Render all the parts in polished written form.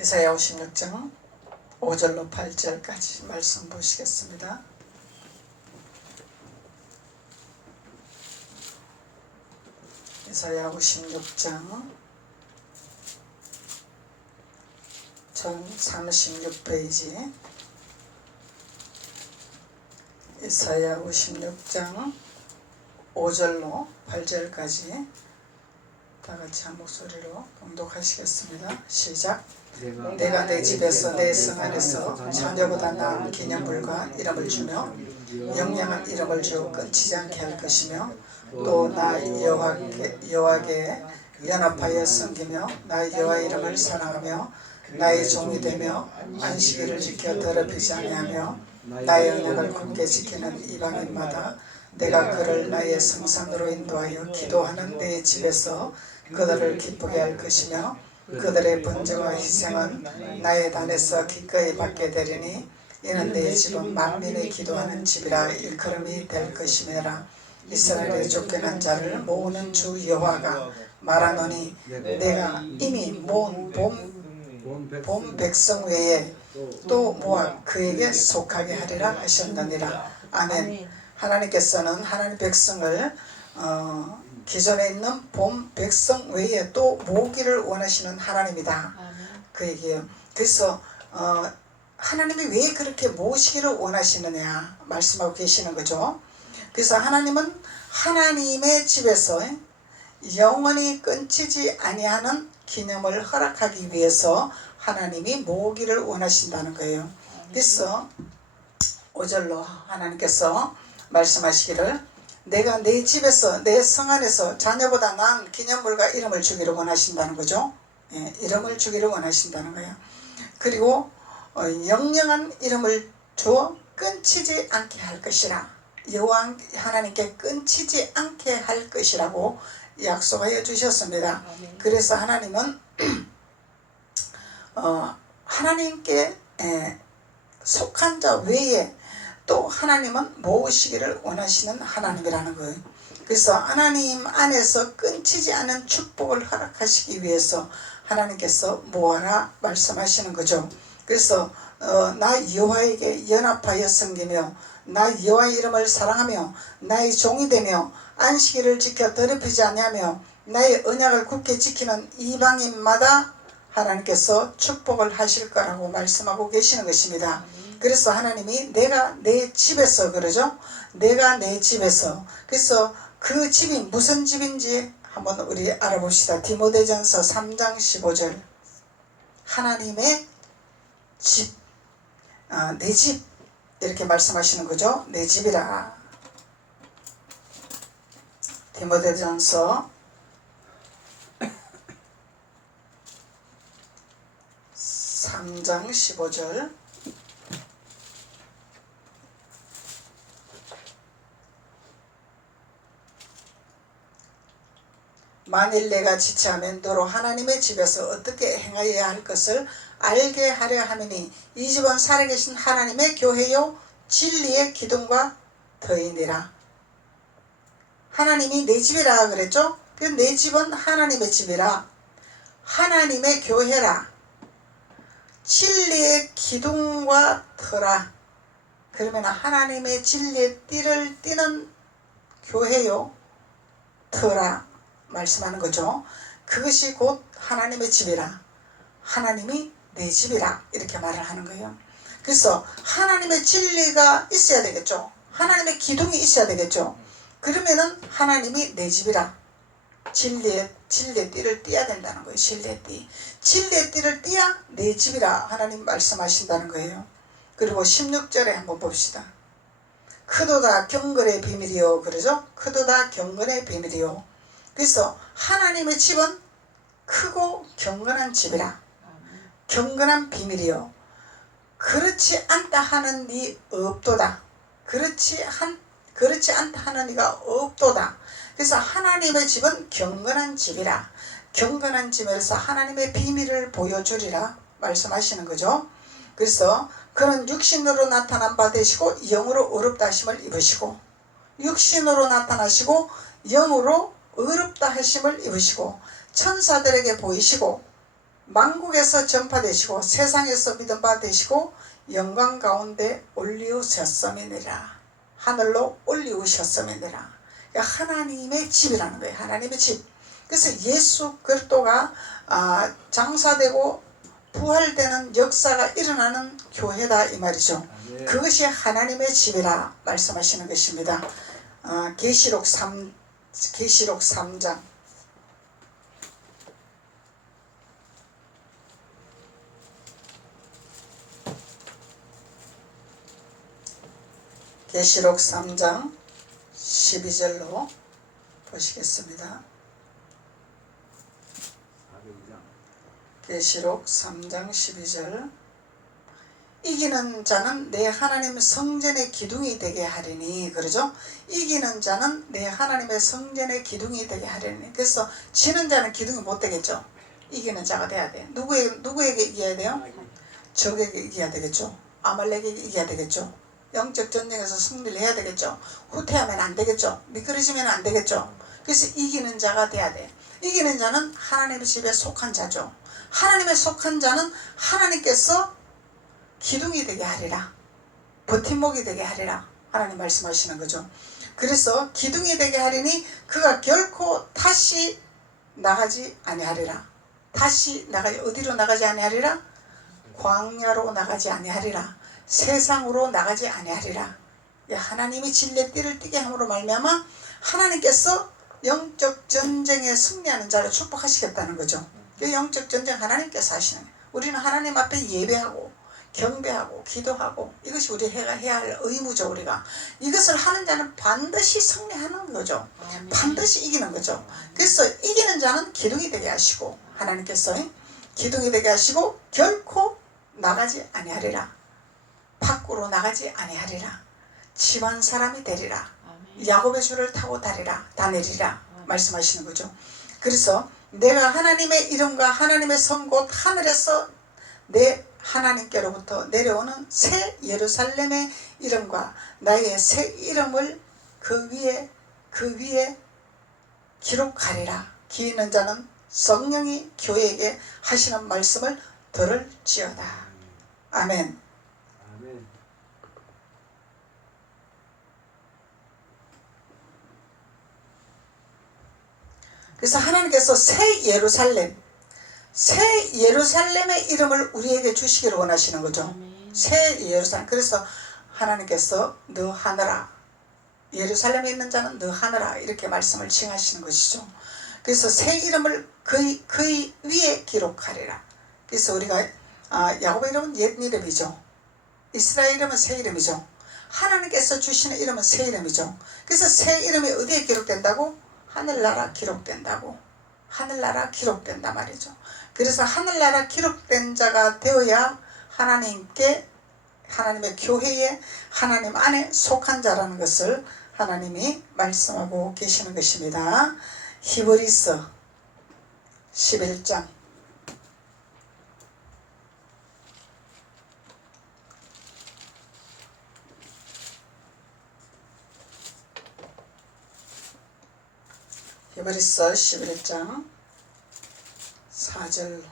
이사야 56장 5절로 8절까지 말씀 보시겠습니다. 이사야 56장 1036페이지 이사야 56장 5절로 8절까지 다같이 한 목소리로 봉독하시겠습니다. 시작. 내가 내 집에서 내 성 안에서 자녀보다 나은 기념물과 이름을 주며 영영한 이름을 주어 끊치지 않게 할 것이며 또 나 여호와께 연합하여 섬기며 나 여호와 이름을 사랑하며 나의 종이 되며 안식일을 지켜 더럽히지 아니하며 나의 언약을 굳게 지키는 이방인마다 내가 그를 나의 성산으로 인도하여 기도하는 내 집에서 그들을 기쁘게 할 것이며 그들의 번제와 희생은 나의 단에서 기꺼이 받게 되리니 이는 내 집은 만민이 기도하는 집이라 일컬음이 될 것이며라. 이스라엘의 쫓겨난 자를 모으는 주 여호와가 말하노니 내가 이미 모은 본 백성 외에 또 모아 그에게 속하게 하리라 하셨느니라. 아멘. 하나님께서는 하나님 백성을 기존에 있는 본 백성 외에 또 모으기를 원하시는 하나님이다. 그 얘기예요. 그래서 하나님이 왜 그렇게 모으시기를 원하시느냐 말씀하고 계시는 거죠. 그래서 하나님은 하나님의 집에서 영원히 끊치지 아니하는 기념을 허락하기 위해서 하나님이 모으기를 원하신다는 거예요. 그래서 5절로 하나님께서 말씀하시기를 내가 내 집에서 내 성 안에서 자녀보다 나은 기념물과 이름을 주기를 원하신다는 거죠. 예, 이름을 주기를 원하신다는 거예요. 그리고 영영한 이름을 주어 끊치지 않게 할 것이라. 여호와 하나님께 끊치지 않게 할 것이라고 약속하여 주셨습니다. 그래서 하나님은 하나님께 속한 자 외에 또 하나님은 모으시기를 원하시는 하나님이라는 거예요. 그래서 하나님 안에서 끊치지 않은 축복을 허락하시기 위해서 하나님께서 모아라 말씀하시는 거죠. 그래서 나 여호와에게 연합하여 섬기며 나 여호와의 이름을 사랑하며 나의 종이 되며 안식일을 지켜 더럽히지 아니하며 나의 언약을 굳게 지키는 이방인마다 하나님께서 축복을 하실 거라고 말씀하고 계시는 것입니다. 그래서 하나님이 내가 내 집에서 그러죠. 내가 내 집에서. 그래서 그 집이 무슨 집인지 한번 우리 알아봅시다. 디모데전서 3장 15절 하나님의 집, 내 집 이렇게 말씀하시는 거죠. 내 집이라. 디모데전서 3장 15절 만일 내가 지체하면 너로 하나님의 집에서 어떻게 행하여야 할 것을 알게 하려 함이니 이 집은 살아계신 하나님의 교회요 진리의 기둥과 터이니라. 하나님이 내 집이라 그랬죠. 내 집은 하나님의 집이라 하나님의 교회라 진리의 기둥과 터라. 그러면 하나님의 진리의 띠를 띠는 교회요 터라 말씀하는 거죠. 그것이 곧 하나님의 집이라 하나님이 내 집이라 이렇게 말을 하는 거예요. 그래서 하나님의 진리가 있어야 되겠죠. 하나님의 기둥이 있어야 되겠죠. 그러면은 하나님이 내 집이라 진리의 띠를 띠어야 된다는 거예요. 진리의 띠를 띠야 내 집이라 하나님 말씀하신다는 거예요. 그리고 16절에 한번 봅시다. 크도다 경건의 비밀이요 그러죠. 크도다 경건의 비밀이요. 그래서 하나님의 집은 크고 경건한 집이라 경건한 비밀이요 그렇지 않다 하는 니 없도다. 그렇지 않다 하는 니가 없도다. 그래서 하나님의 집은 경건한 집이라 경건한 집에서 하나님의 비밀을 보여주리라 말씀하시는 거죠. 그래서 그는 육신으로 나타난 바 되시고 영으로 어렵다 하심을 입으시고 육신으로 나타나시고 영으로 어렵다 하심을 입으시고 천사들에게 보이시고 만국에서 전파되시고 세상에서 믿음 바 되시고 영광 가운데 올리우셨음이니라. 하늘로 올리우셨음이니라. 하나님의 집이라는 거예요. 하나님의 집. 그래서 예수 그리스도가 장사되고 부활되는 역사가 일어나는 교회다 이 말이죠. 그것이 하나님의 집이라 말씀하시는 것입니다. 계시록 3장 계시록 3장 12절로 보시겠습니다. 계시록 3장 12절. 이기는 자는 내 하나님의 성전의 기둥이 되게 하리니. 그러죠? 이기는 자는 내 하나님의 성전의 기둥이 되게 하리니. 그래서 지는 자는 기둥이 못 되겠죠. 이기는 자가 돼야 돼. 누구에게 이겨야 돼요? 적에게 이겨야 되겠죠. 아말렉에게 이겨야 되겠죠. 영적 전쟁에서 승리를 해야 되겠죠. 후퇴하면 안 되겠죠. 미끄러지면 안 되겠죠. 그래서 이기는 자가 돼야 돼. 이기는 자는 하나님의 집에 속한 자죠. 하나님의 속한 자는 하나님께서 기둥이 되게 하리라. 버팀목이 되게 하리라. 하나님 말씀하시는 거죠. 그래서 기둥이 되게 하리니 그가 결코 다시 나가지 아니하리라. 다시 어디로 나가지 아니하리라? 광야로 나가지 아니하리라. 세상으로 나가지 아니하리라. 하나님이 진례띠를 띠게 함으로 말미암아 하나님께서 영적 전쟁에 승리하는 자를 축복하시겠다는 거죠. 영적 전쟁 하나님께서 하시는 거예요. 우리는 하나님 앞에 예배하고 경배하고 기도하고 이것이 우리 해야 할 의무죠. 우리가 이것을 하는 자는 반드시 승리하는 거죠. 반드시 이기는 거죠. 그래서 이기는 자는 기둥이 되게 하시고 하나님께서 기둥이 되게 하시고 결코 나가지 아니하리라. 밖으로 나가지 아니하리라. 집안 사람이 되리라. 야곱의 줄을 타고 다니리라 말씀하시는 거죠. 그래서 내가 하나님의 이름과 하나님의 성 곧 하늘에서 내 하나님께로부터 내려오는 새 예루살렘의 이름과 나의 새 이름을 그 위에 기록하리라. 귀 있는 자는 성령이 교회에게 하시는 말씀을 들을지어다. 아멘. 그래서 하나님께서 새 예루살렘의 이름을 우리에게 주시기를 원하시는 거죠. 새 예루살렘. 그래서 하나님께서 너 하늘아, 예루살렘에 있는 자는 너 하늘아 이렇게 말씀을 칭하시는 것이죠. 그래서 새 이름을 그의 위에 기록하리라. 그래서 우리가 야곱의 이름은 옛 이름이죠. 이스라엘 이름은 새 이름이죠. 하나님께서 주시는 이름은 새 이름이죠. 그래서 새 이름이 어디에 기록된다고? 하늘나라 기록된다고. 하늘나라 기록된다 말이죠. 그래서 하늘나라 기록된 자가 되어야 하나님의 교회에 하나님 안에 속한 자라는 것을 하나님이 말씀하고 계시는 것입니다. 히브리서 11장 히브리서 11장 4절로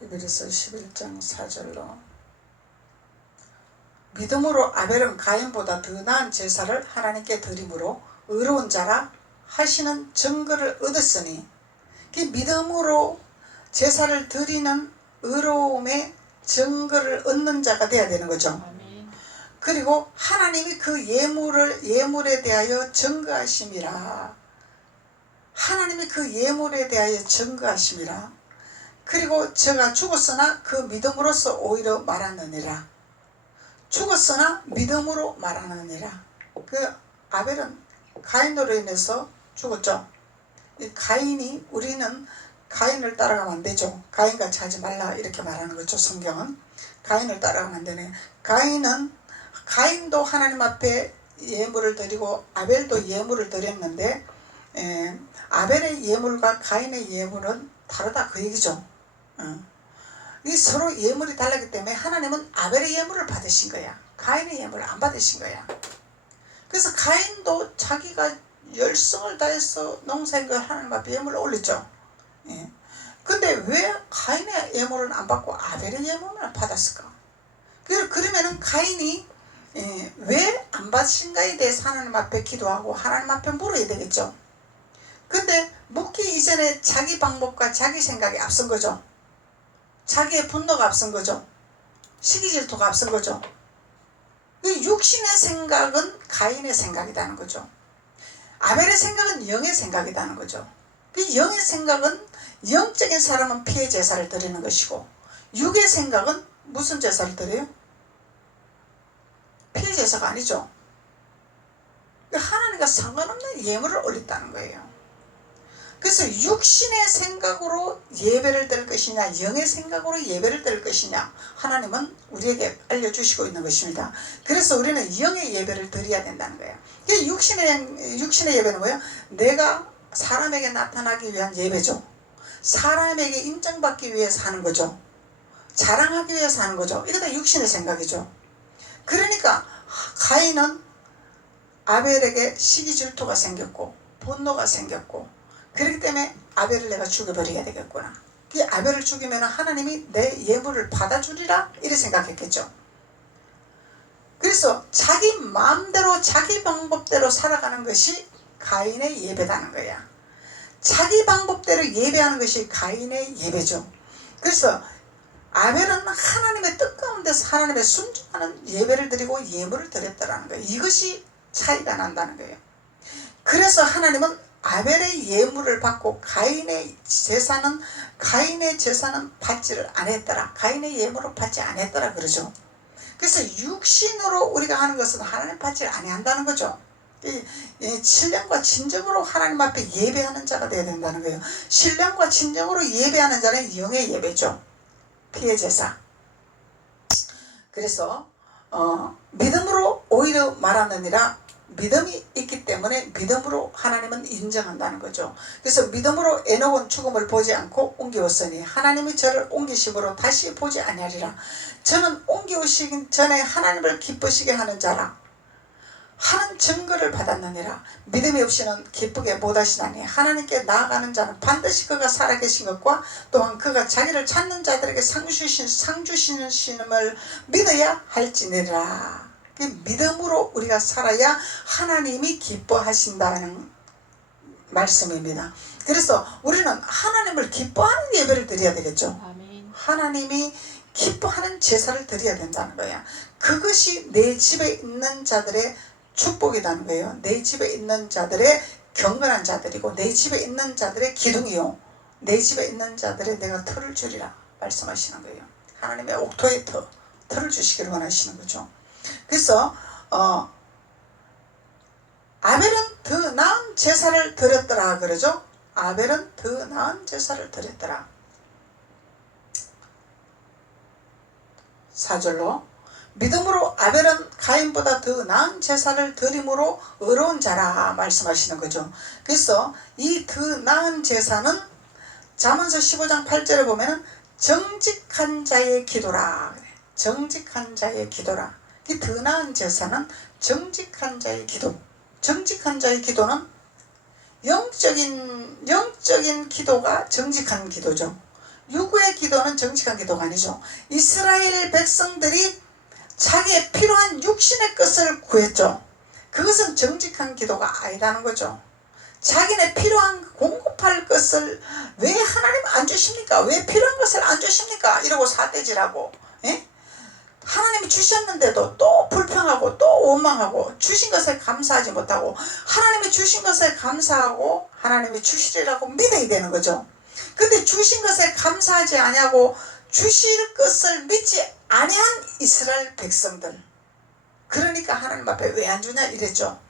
히브리서 11장 4절로 믿음으로 아벨은 가인보다 더 나은 제사를 하나님께 드림으로 의로운 자라 하시는 증거를 얻었으니 그 믿음으로 제사를 드리는 의로움의 증거를 얻는 자가 되어야 되는 거죠. 그리고 하나님이 그 예물에 대하여 증거하심이라. 하나님이 그 예물에 대하여 증거하심이라. 그리고 저가 죽었으나 그 믿음으로써 오히려 말하느니라. 죽었으나 믿음으로 말하느니라. 그 아벨은 가인으로 인해서 죽었죠. 우리는 가인을 따라가면 안 되죠. 가인같이 하지 말라 이렇게 말하는 거죠. 성경은 가인을 따라가면 안 되네. 가인도 하나님 앞에 예물을 드리고 아벨도 예물을 드렸는데 아벨의 예물과 가인의 예물은 다르다 그 얘기죠. 이 서로 예물이 달랐기 때문에 하나님은 아벨의 예물을 받으신 거야. 가인의 예물을 안 받으신 거야. 그래서 가인도 자기가 열성을 다해서 농사인걸 하나님 앞에 예물을 올렸죠. 예. 근데 왜 가인의 예물은 안 받고 아벨의 예물만 받았을까? 그러면은 가인이 왜 안 받으신가에 대해서 하나님 앞에 기도하고 하나님 앞에 물어야 되겠죠. 근데 묻기 이전에 자기 방법과 자기 생각이 앞선 거죠. 자기의 분노가 앞선 거죠. 시기질투가 앞선 거죠. 육신의 생각은 가인의 생각이라는 거죠. 아벨의 생각은 영의 생각이라는 거죠. 영의 생각은 영적인 사람은 피해 제사를 드리는 것이고, 육의 생각은 무슨 제사를 드려요? 피해 제사가 아니죠. 하나님과 상관없는 예물을 올렸다는 거예요. 그래서 육신의 생각으로 예배를 드릴 것이냐, 영의 생각으로 예배를 드릴 것이냐, 하나님은 우리에게 알려주시고 있는 것입니다. 그래서 우리는 영의 예배를 드려야 된다는 거예요. 육신의 예배는 뭐예요? 내가 사람에게 나타나기 위한 예배죠. 사람에게 인정받기 위해서 하는 거죠. 자랑하기 위해서 하는 거죠. 이거 다 육신의 생각이죠. 그러니까 가인은 아벨에게 시기질투가 생겼고 분노가 생겼고, 그렇기 때문에 아벨을 내가 죽여버려야 되겠구나. 그 아벨을 죽이면 하나님이 내 예물을 받아주리라 이렇게 생각했겠죠. 그래서 자기 마음대로 자기 방법대로 살아가는 것이 가인의 예배라는 거야. 자기 방법대로 예배하는 것이 가인의 예배죠. 그래서 아벨은 하나님의 뜻 가운데서 하나님의 순종하는 예배를 드리고 예물을 드렸다는 거예요. 이것이 차이가 난다는 거예요. 그래서 하나님은 아벨의 예물을 받고 가인의 제사는 받지를 않았더라. 가인의 예물을 받지 않았더라 그러죠. 그래서 육신으로 우리가 하는 것은 하나님 받지를 아니한다는 거죠. 신령과 진정으로 하나님 앞에 예배하는 자가 되어야 된다는 거예요. 신령과 진정으로 예배하는 자는 영의 예배죠. 피해 제사. 그래서 믿음으로 오히려 말하느니라. 믿음이 있기 때문에 믿음으로 하나님은 인정한다는 거죠. 그래서 믿음으로 에녹은 죽음을 보지 않고 옮겨왔으니 하나님이 저를 옮기심으로 다시 보지 아니하리라. 저는 옮겨오시기 전에 하나님을 기쁘시게 하는 자라 하는 증거를 받았느니라. 믿음이 없이는 기쁘게 못하시나니 하나님께 나아가는 자는 반드시 그가 살아계신 것과 또한 그가 자기를 찾는 자들에게 상 주시는을 믿어야 할지니라. 믿음으로 우리가 살아야 하나님이 기뻐하신다는 말씀입니다. 그래서 우리는 하나님을 기뻐하는 예배를 드려야 되겠죠. 아멘. 하나님이 기뻐하는 제사를 드려야 된다는 거야. 그것이 내 집에 있는 자들의 축복이라는 거예요. 내 집에 있는 자들의 경건한 자들이고 내 집에 있는 자들의 기둥이요, 내 집에 있는 자들의 내가 터를 주리라 말씀하시는 거예요. 하나님의 옥토의 터를 주시기를 원하시는 거죠. 그래서 아벨은 더 나은 제사를 드렸더라 그러죠. 아벨은 더 나은 제사를 드렸더라. 4절로 믿음으로 아벨은 가인보다 더 나은 제사를 드림으로 의로운 자라 말씀하시는 거죠. 그래서 이 더 나은 제사는 잠언서 15장 8절에 보면 정직한 자의 기도라. 정직한 자의 기도라. 이 더 나은 제사는 정직한 자의 기도. 정직한 자의 기도는 영적인 기도가 정직한 기도죠. 육의 기도는 정직한 기도가 아니죠. 이스라엘 백성들이 자기의 필요한 육신의 것을 구했죠. 그것은 정직한 기도가 아니라는 거죠. 자기네 필요한 공급할 것을 왜 하나님 안 주십니까? 왜 필요한 것을 안 주십니까? 이러고 사대질하고, 예? 하나님이 주셨는데도 또 불평하고 또 원망하고 주신 것에 감사하지 못하고, 하나님이 주신 것에 감사하고 하나님이 주시리라고 믿어야 되는 거죠. 근데 주신 것에 감사하지 아니하고 주실 것을 믿지 아니한 이스라엘 백성들, 그러니까 하나님 앞에 왜 안 주냐 이랬죠.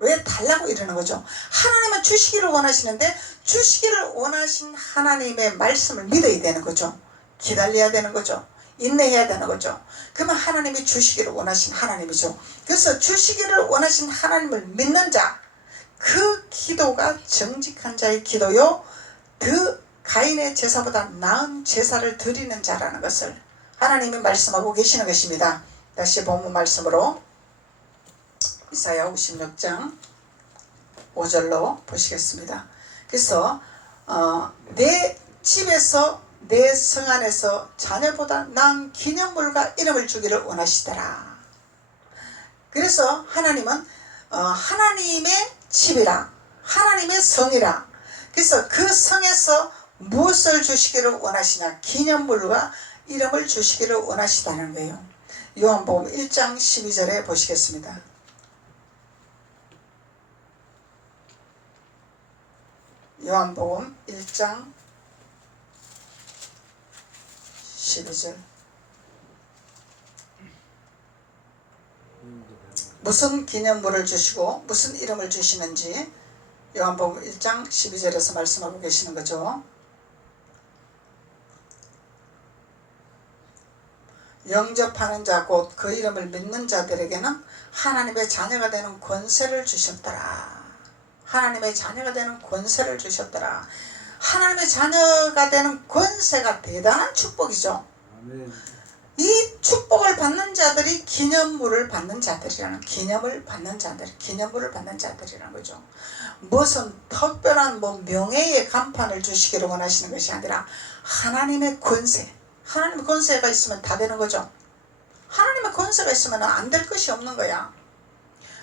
왜 달라고 이러는 거죠. 하나님은 주시기를 원하시는데 주시기를 원하신 하나님의 말씀을 믿어야 되는 거죠. 기다려야 되는 거죠. 인내해야 되는 거죠. 그러면 하나님이 주시기를 원하신 하나님이죠. 그래서 주시기를 원하신 하나님을 믿는 자, 그 기도가 정직한 자의 기도요, 더 가인의 제사보다 나은 제사를 드리는 자라는 것을 하나님이 말씀하고 계시는 것입니다. 다시 본문 말씀으로 이사야 56장 5절로 보시겠습니다. 그래서 내 집에서 내 성 안에서 자녀보다 나은 기념물과 이름을 주기를 원하시더라. 그래서 하나님은 하나님의 집이라, 하나님의 성이라. 그래서 그 성에서 무엇을 주시기를 원하시냐? 기념물과 이름을 주시기를 원하시다는 거예요. 요한복음 1장 12절에 보시겠습니다. 요한복음 1장 12절. 무슨 기념물을 주시고 무슨 이름을 주시는지 요한복음 1장 12절에서 말씀하고 계시는 거죠. 영접하는 자 곧 그 이름을 믿는 자들에게는 하나님의 자녀가 되는 권세를 주셨더라. 하나님의 자녀가 되는 권세를 주셨더라. 하나님의 자녀가 되는 권세가 대단한 축복이죠. 아멘. 이 축복을 받는 자들이 기념물을 받는 자들이라는, 기념을 받는 자들, 기념물을 받는 자들이라는 거죠. 무슨 특별한 명예의 간판을 주시기를 원하시는 것이 아니라 하나님의 권세, 하나님의 권세가 있으면 다 되는 거죠. 하나님의 권세가 있으면 안 될 것이 없는 거야.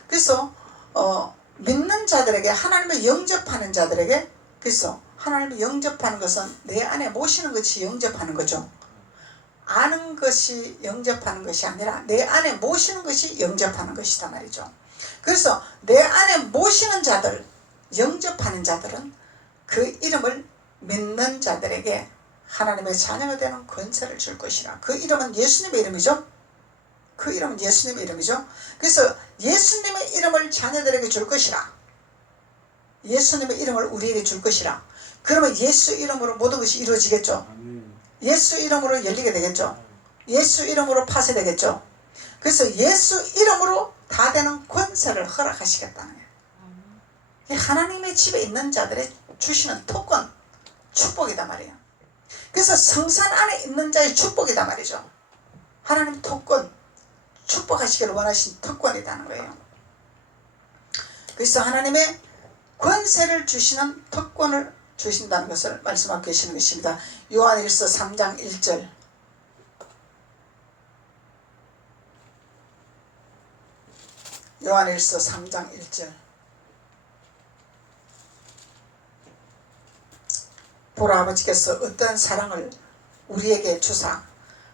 그래서 믿는 자들에게, 하나님을 영접하는 자들에게, 그래서 하나님을 영접하는 것은 내 안에 모시는 것이 영접하는 거죠. 아는 것이 영접하는 것이 아니라 내 안에 모시는 것이 영접하는 것이다 말이죠. 그래서 내 안에 모시는 자들, 영접하는 자들은 그 이름을 믿는 자들에게 하나님의 자녀가 되는 권세를 줄 것이라. 그 이름은 예수님의 이름이죠. 그 이름은 예수님의 이름이죠. 그래서 예수님의 이름을 자녀들에게 줄 것이라. 예수님의 이름을 우리에게 줄 것이라. 그러면 예수 이름으로 모든 것이 이루어지겠죠. 예수 이름으로 열리게 되겠죠. 예수 이름으로 파쇄되겠죠. 그래서 예수 이름으로 다 되는 권세를 허락하시겠다는 거예요. 하나님의 집에 있는 자들의 주시는 특권, 축복이다 말이에요. 그래서 성산 안에 있는 자의 축복이다 말이죠. 하나님 특권, 축복하시기를 원하신 특권이라는 거예요. 그래서 하나님의 권세를 주시는 특권을 주신다는 것을 말씀하고 계시는 것입니다. 요한일서 3장 1절. 요한일서 3장 1절. 보라, 아버지께서 어떠한 사랑을 우리에게 주사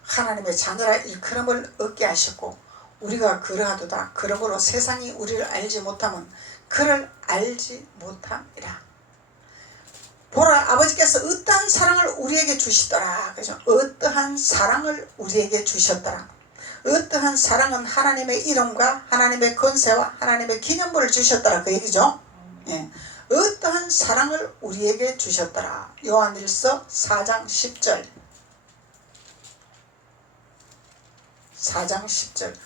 하나님의 자녀라 일컬음을 얻게 하셨고 우리가 그러하도다. 그러므로 세상이 우리를 알지 못하면 그를 알지 못함이라. 보라, 아버지께서 어떠한 사랑을 우리에게 주시더라. 그죠? 어떠한 사랑을 우리에게 주셨더라. 어떠한 사랑은 하나님의 이름과 하나님의 권세와 하나님의 기념물을 주셨더라. 그 얘기죠. 예. 어떠한 사랑을 우리에게 주셨더라. 요한일서 4장 10절. 4장 10절.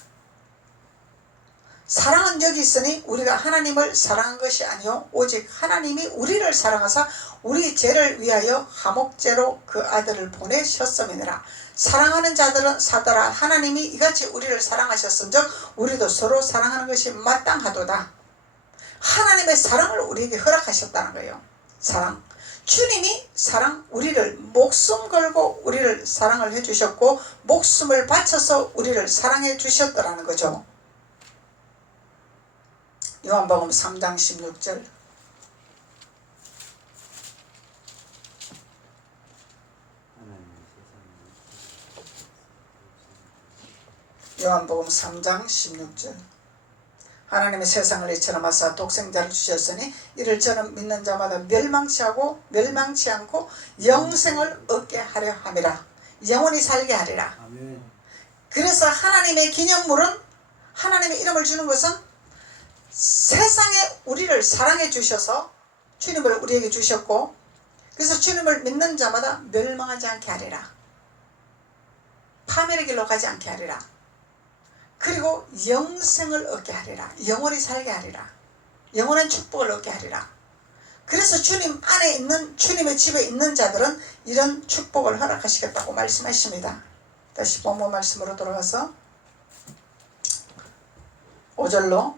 사랑은 여기 있으니 우리가 하나님을 사랑한 것이 아니요 오직 하나님이 우리를 사랑하사 우리 죄를 위하여 화목제로 그 아들을 보내셨음이니라. 사랑하는 자들은 사더라. 하나님이 이같이 우리를 사랑하셨은즉 우리도 서로 사랑하는 것이 마땅하도다. 하나님의 사랑을 우리에게 허락하셨다는 거예요. 사랑. 주님이 사랑, 우리를 목숨 걸고 우리를 사랑을 해주셨고 목숨을 바쳐서 우리를 사랑해 주셨더라는 거죠. 요한복음 3장 16절. 요한복음 3장 16절. 하나님의 세상을 이처럼 하사 독생자를 주셨으니 이를 저는 믿는 자마다 멸망치 않고 영생을 얻게 하려 함이라. 영원히 살게 하리라. 아멘. 그래서 하나님의 기념물은, 하나님의 이름을 주는 것은 세상에 우리를 사랑해 주셔서 주님을 우리에게 주셨고, 그래서 주님을 믿는 자마다 멸망하지 않게 하리라. 파멸의 길로 가지 않게 하리라. 그리고 영생을 얻게 하리라. 영원히 살게 하리라. 영원한 축복을 얻게 하리라. 그래서 주님 안에 있는, 주님의 집에 있는 자들은 이런 축복을 허락하시겠다고 말씀하십니다. 다시 본문 말씀으로 돌아가서 5절로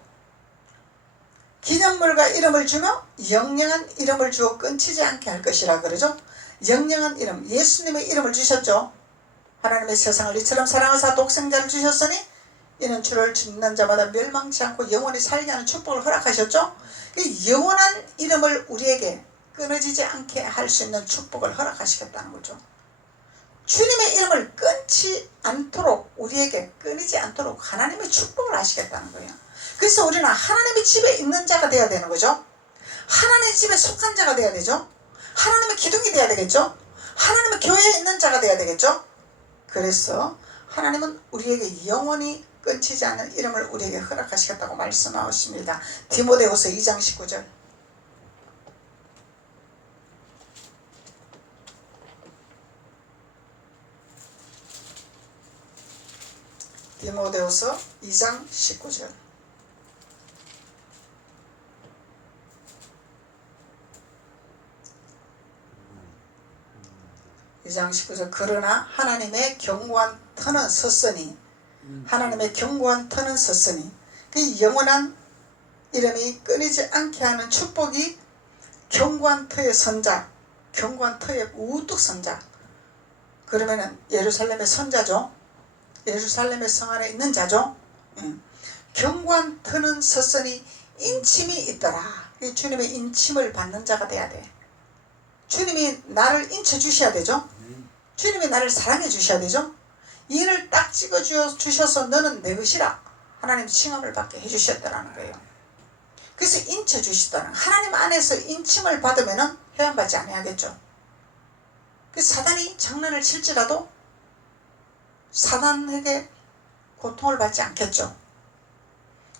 기념물과 이름을 주며 영영한 이름을 주어 끊치지 않게 할 것이라 그러죠. 영영한 이름, 예수님의 이름을 주셨죠. 하나님의 세상을 이처럼 사랑하사 독생자를 주셨으니 이는 주를 믿는 자마다 멸망치 않고 영원히 살게 하는 축복을 허락하셨죠. 영원한 이름을 우리에게 끊어지지 않게 할 수 있는 축복을 허락하시겠다는 거죠. 주님의 이름을 끊지 않도록, 우리에게 끊이지 않도록 하나님의 축복을 하시겠다는 거예요. 그래서 우리는 하나님의 집에 있는 자가 되어야 되는 거죠. 하나님의 집에 속한 자가 되어야 되죠. 하나님의 기둥이 되어야 되겠죠. 하나님의 교회에 있는 자가 되어야 되겠죠. 그래서 하나님은 우리에게 영원히 끊치지 않는 이름을 우리에게 허락하시겠다고 말씀하십니다. 디모데후서 2장 19절. 디모데후서 2장 19절. 그러나 하나님의 견고한 터는 섰으니, 하나님의 견고한 터는 섰으니, 그 영원한 이름이 끊이지 않게 하는 축복이 견고한 터의 선자, 견고한 터의 우뚝 선자. 그러면은 예루살렘의 선자죠. 예루살렘의 성 안에 있는 자죠. 견고한 터는 섰으니 인침이 있더라. 주님의 인침을 받는 자가 돼야 돼. 주님이 나를 인쳐 주셔야 되죠. 주님이 나를 사랑해 주셔야 되죠. 인을 딱 찍어 주셔서 너는 내 것이라 하나님 칭함을 받게 해 주셨다는 거예요. 그래서 인쳐 주시다는, 하나님 안에서 인침을 받으면 해안받지 아니하겠죠. 그래서 사단이 장난을 칠지라도 사단에게 고통을 받지 않겠죠.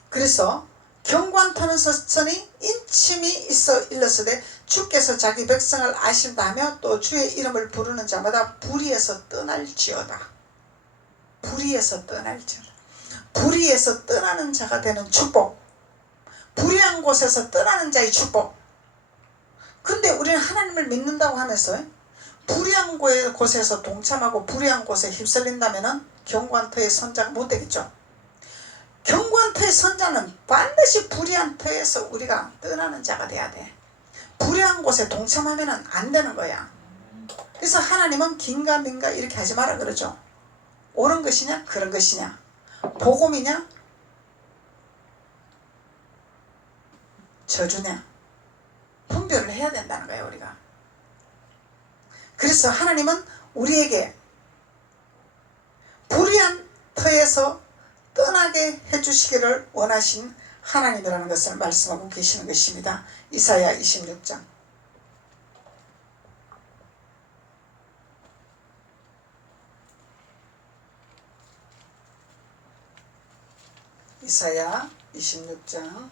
그래서 견고한 터는 섰으니 인침이 있어 일렀으되 주께서 자기 백성을 아신다며 또 주의 이름을 부르는 자마다 불의에서 떠날지어다. 불의에서 떠날지어다. 불의에서 떠나는 자가 되는 축복, 불의한 곳에서 떠나는 자의 축복. 근데 우리는 하나님을 믿는다고 하면서 불의한 곳에서 동참하고 불의한 곳에 휩쓸린다면 견고한 터의 선자가 못 되겠죠. 견고한 터의 선자는 반드시 불의한 터에서 우리가 떠나는 자가 돼야 돼. 불의한 곳에 동참하면 안 되는 거야. 그래서 하나님은 긴가민가 이렇게 하지 마라 그러죠. 옳은 것이냐 그런 것이냐, 복음이냐 저주냐, 분별을 해야 된다는 거예요 우리가. 그래서 하나님은 우리에게 불의한 터에서 떠나게 해주시기를 원하신 하나님이라는 것을 말씀하고 계시는 것입니다. 이사야 26장. 이사야 26장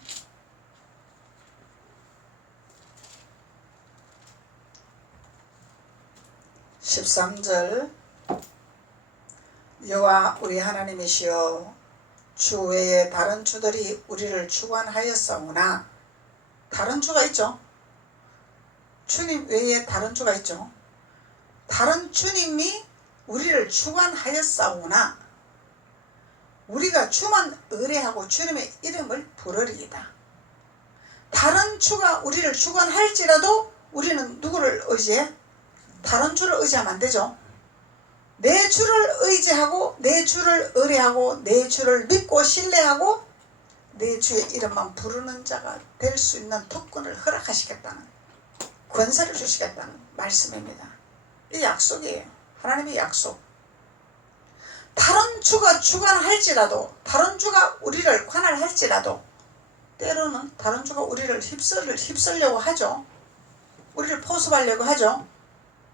13절. 여호와 우리 하나님이시여, 주 외에 다른 주들이 우리를 주관하였사오나, 다른 주가 있죠. 주님 외에 다른 주가 있죠. 다른 주님이 우리를 주관하였사오나 우리가 주만 의뢰하고 주님의 이름을 부르리이다. 다른 주가 우리를 주관할지라도 우리는 누구를 의지해? 다른 주를 의지하면 안 되죠. 내 주를 의지하고 내 주를 의뢰하고 내 주를 믿고 신뢰하고 내 주의 이름만 부르는 자가 될 수 있는 특권을 허락하시겠다는, 권세를 주시겠다는 말씀입니다. 이 약속이에요. 하나님의 약속. 다른 주가 주관할지라도, 다른 주가 우리를 관할할지라도 때로는 다른 주가 우리를 휩쓸려고 하죠. 우리를 포섭하려고 하죠.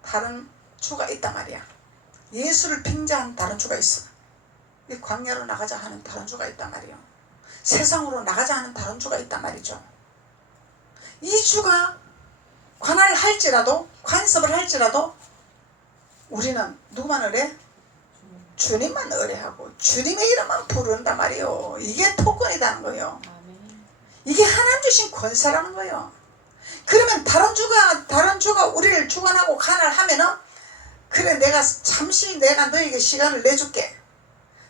다른 주가 있단 말이야. 예수를 빙자한 다른 주가 있어. 이 광야로 나가자 하는 다른 주가 있단 말이에요. 세상으로 나가자 하는 다른 주가 있단 말이죠. 이 주가 관할할지라도, 간섭을 할지라도 우리는 누구만 의뢰? 주님만 의뢰하고 주님의 이름만 부른단 말이에요. 이게 토권이라는 거예요. 이게 하나님 주신 권세라는 거예요. 그러면 다른 주가 우리를 주관하고 관할하면은, 그래 내가 잠시 내가 너에게 시간을 내줄게,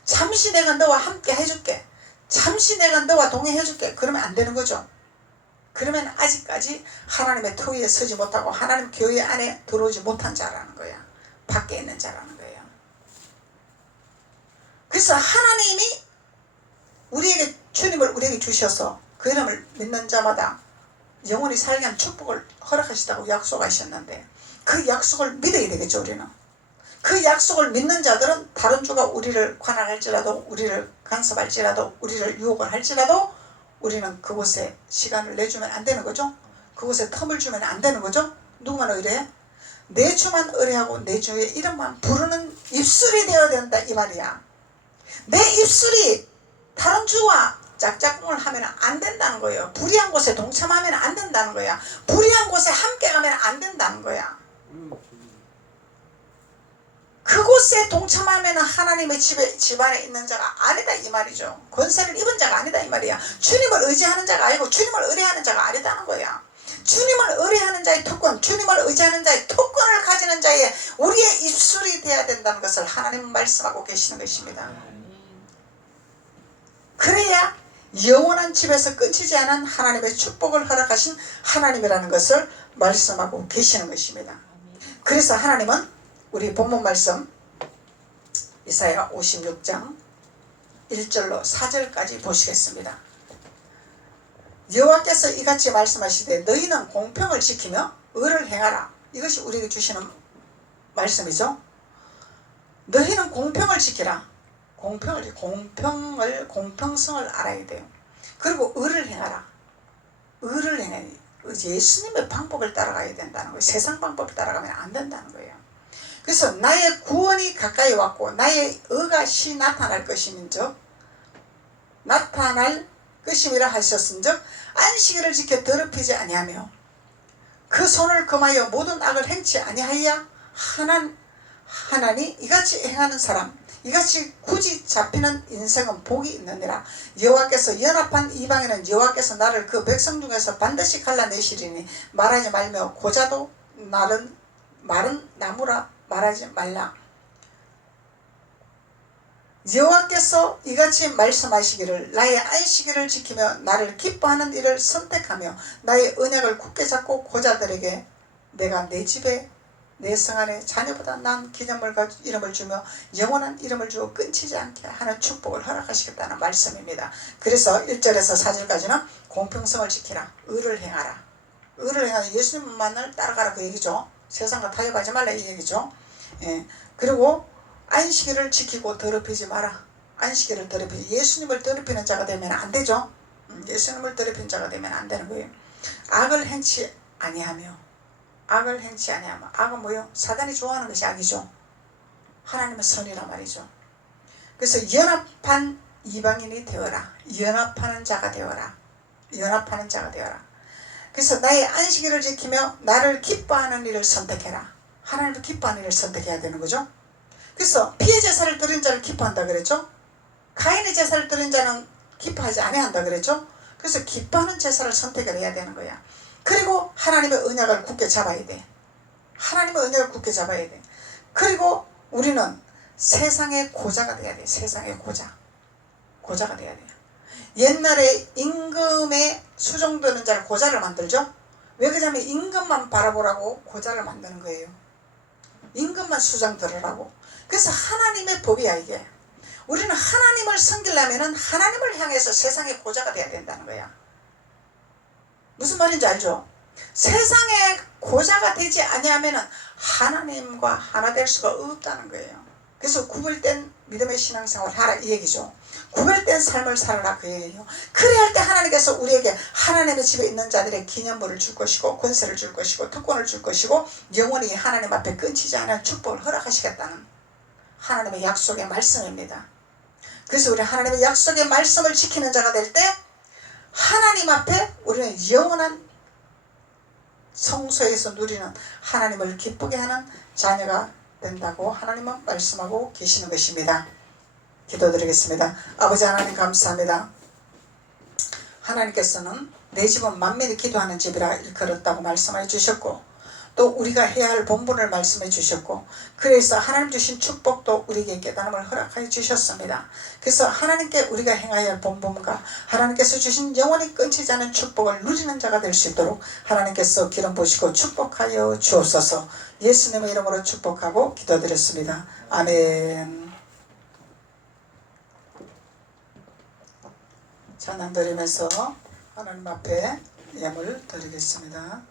잠시 내가 너와 함께 해줄게, 잠시 내가 너와 동행해줄게, 그러면 안 되는 거죠. 그러면 아직까지 하나님의 터위에 서지 못하고 하나님 교회 안에 들어오지 못한 자라는 거야. 밖에 있는 자라는 거예요. 그래서 하나님이 우리에게 주님을 우리에게 주셔서 그 이름을 믿는 자마다 영원히 살게 하는 축복을 허락하시다고 약속하셨는데 그 약속을 믿어야 되겠죠. 우리는 그 약속을 믿는 자들은 다른 주가 우리를 관할할지라도 우리를 간섭할지라도 우리를 유혹을 할지라도 우리는 그곳에 시간을 내주면 안 되는 거죠. 그곳에 텀을 주면 안 되는 거죠. 누구만 의뢰해? 내 주만 의뢰하고 내 주의 이름만 부르는 입술이 되어야 된다 이 말이야. 내 입술이 다른 주와 짝짝꿍을 하면 안 된다는 거예요. 불의한 곳에 동참하면 안 된다는 거야. 불의한 곳에 함께 가면 안 된다는 거야. 그곳에 동참하면 하나님의 집안에 있는 자가 아니다 이 말이죠. 권세를 입은 자가 아니다 이 말이야. 주님을 의지하는 자가 아니고 주님을 의뢰하는 자가 아니다는 거야. 주님을 의뢰하는 자의 특권, 주님을 의지하는 자의 특권을 가지는 자의 우리의 입술이 되어야 된다는 것을 하나님은 말씀하고 계시는 것입니다. 그래야 영원한 집에서 끊이지 않은 하나님의 축복을 허락하신 하나님이라는 것을 말씀하고 계시는 것입니다. 그래서 하나님은 우리 본문 말씀 이사야 56장 1절로 4절까지 보시겠습니다. 여호와께서 이같이 말씀하시되 너희는 공평을 지키며 의를 행하라. 이것이 우리에게 주시는 말씀이죠. 너희는 공평을 지키라. 공평성을 알아야 돼요. 그리고 의를 행하라. 의를 행해. 예수님의 방법을 따라가야 된다는 거예요. 세상 방법을 따라가면 안 된다는 거예요. 그래서 나의 구원이 가까이 왔고 나의 의가 시 나타날 것임인즉 나타날 것임이라 하셨은즉 안식일을 지켜 더럽히지 아니하며 그 손을 금하여 모든 악을 행치 아니하여 하나니 이같이 행하는 사람 이같이 굳이 잡히는 인생은 복이 있느니라. 여호와께서 연합한 이방에는 여호와께서 나를 그 백성 중에서 반드시 갈라내시리니 말하지 말며 고자도 말은 나무라 말하지 말라. 여호와께서 이같이 말씀하시기를 나의 안식일을 지키며 나를 기뻐하는 일을 선택하며 나의 언약을 굳게 잡고 고자들에게 내가 내 집에 내 성 안에 자녀보다 나은 기념물 이름을 주며 영원한 이름을 주어 끊이지 않게 하는 축복을 허락하시겠다는 말씀입니다. 그래서 1절에서 4절까지는 공평성을 지키라. 의를 행하라. 의를 행하라. 예수님만을 따라가라 그 얘기죠. 세상과 타협하지 말라 이 얘기죠. 예. 그리고 안식일을 지키고 더럽히지 마라. 안식일을 더럽히지 예수님을 더럽히는 자가 되면 안 되죠. 예수님을 더럽히는 자가 되면 안 되는 거예요. 악을 행치 아니하며 악은 뭐요? 사단이 좋아하는 것이 악이죠. 하나님은 선이란 말이죠. 그래서 연합한 이방인이 되어라. 연합하는 자가 되어라. 그래서 나의 안식일을 지키며 나를 기뻐하는 일을 선택해라. 하나님을 기뻐하는 일을 선택해야 되는 거죠. 그래서 피의 제사를 드린 자를 기뻐한다 그랬죠. 가인의 제사를 드린 자는 기뻐하지 아니한다 그랬죠. 그래서 기뻐하는 제사를 선택을 해야 되는 거야. 그리고 하나님의 언약을 굳게 잡아야 돼. 그리고 우리는 세상의 고자가 돼야 돼. 세상의 고자가 돼야 돼. 옛날에 임금에 수종되는 자를 고자를 만들죠. 왜 그러냐면 임금만 바라보라고 고자를 만드는 거예요. 임금만 수장 들으라고. 그래서 하나님의 법이야 이게. 우리는 하나님을 섬기려면 하나님을 향해서 세상의 고자가 돼야 된다는 거야. 무슨 말인지 알죠? 세상의 고자가 되지 아니하면 하나님과 하나 될 수가 없다는 거예요. 그래서 구별된 믿음의 신앙생활을 하라 이 얘기죠. 구별된 삶을 살아라 그 얘기예요. 그래야 할 때 하나님께서 우리에게 하나님의 집에 있는 자들의 기념물을 줄 것이고 권세를 줄 것이고 특권을 줄 것이고 영원히 하나님 앞에 끊이지 않은 축복을 허락하시겠다는 하나님의 약속의 말씀입니다. 그래서 우리 하나님의 약속의 말씀을 지키는 자가 될 때 하나님 앞에 우리는 영원한 성소에서 누리는 하나님을 기쁘게 하는 자녀가 된다고 하나님은 말씀하고 계시는 것입니다. 기도드리겠습니다. 아버지 하나님 감사합니다. 하나님께서는 내 집은 만민이 기도하는 집이라 일컬었다고 말씀해 주셨고 또 우리가 해야 할 본분을 말씀해 주셨고 그래서 하나님 주신 축복도 우리에게 깨달음을 허락하여 주셨습니다. 그래서 하나님께 우리가 행해야 할 본분과 하나님께서 주신 영원히 끊이지 않은 축복을 누리는 자가 될 수 있도록 하나님께서 기름 부으시고 축복하여 주옵소서. 예수님의 이름으로 축복하고 기도드렸습니다. 아멘. 찬양 드리면서 하나님 앞에 예물 드리겠습니다.